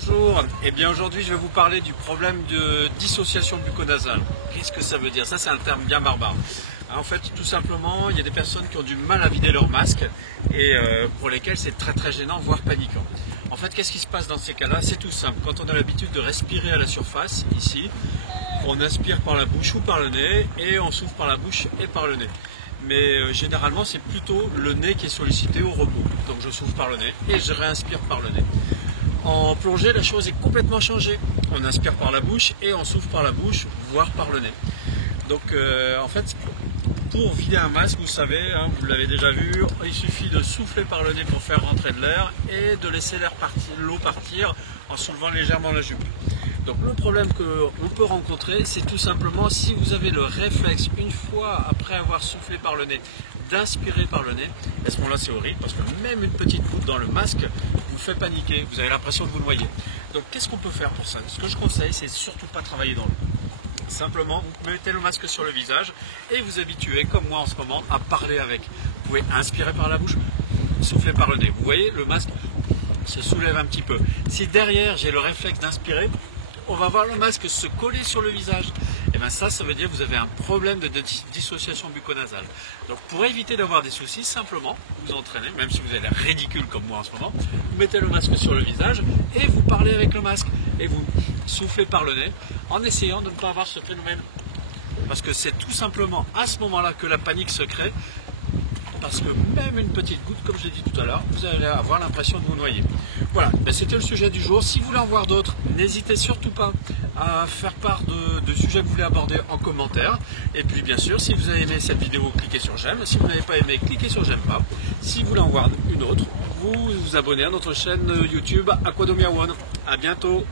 Bonjour, et bien aujourd'hui je vais vous parler du problème de dissociation bucco-nasale. Qu'est-ce que ça veut dire? Ça c'est un terme bien barbare. En fait, tout simplement, il y a des personnes qui ont du mal à vider leur masque et pour lesquelles c'est très gênant, voire paniquant. En fait, qu'est-ce qui se passe dans ces cas-là? C'est tout simple. Quand on a l'habitude de respirer à la surface, ici, on inspire par la bouche ou par le nez et on souffle par la bouche et par le nez. Mais généralement, c'est plutôt le nez qui est sollicité au repos. Donc je souffle par le nez et je réinspire par le nez. En plongée, la chose est complètement changée. On inspire par la bouche et on souffle par la bouche, voire par le nez. Donc en fait, pour vider un masque, vous savez, hein, vous l'avez déjà vu, il suffit de souffler par le nez pour faire rentrer de l'air et de laisser l'eau partir en soulevant légèrement la jupe. Donc le problème qu'on peut rencontrer, c'est tout simplement si vous avez le réflexe, une fois après avoir soufflé par le nez, d'inspirer par le nez, à ce moment-là c'est horrible parce que même une petite goutte dans le masque vous fait paniquer, vous avez l'impression de vous noyer. Donc qu'est-ce qu'on peut faire pour ça? Ce que je conseille, c'est surtout pas travailler dans l'eau. Simplement, vous mettez le masque sur le visage et vous habituez, comme moi en ce moment, à parler avec. Vous pouvez inspirer par la bouche, souffler par le nez. Vous voyez, le masque se soulève un petit peu. Si derrière j'ai le réflexe d'inspirer, on va voir le masque se coller sur le visage. Et bien ça veut dire que vous avez un problème de dissociation bucco-nasale. Donc pour éviter d'avoir des soucis, simplement vous entraînez, même si vous avez l'air ridicule comme moi en ce moment, vous mettez le masque sur le visage et vous parlez avec le masque. Et vous soufflez par le nez en essayant de ne pas avoir ce phénomène. Parce que c'est tout simplement à ce moment-là que la panique se crée. Parce que même une petite goutte, comme je l'ai dit tout à l'heure, vous allez avoir l'impression de vous noyer. Voilà, ben c'était le sujet du jour. Si vous voulez en voir d'autres, n'hésitez surtout pas à faire part de sujets que vous voulez aborder en commentaire. Et puis bien sûr, si vous avez aimé cette vidéo, cliquez sur j'aime. Si vous n'avez pas aimé, cliquez sur j'aime pas. Si vous voulez en voir une autre, vous vous abonnez à notre chaîne YouTube Aquadomia One. À bientôt.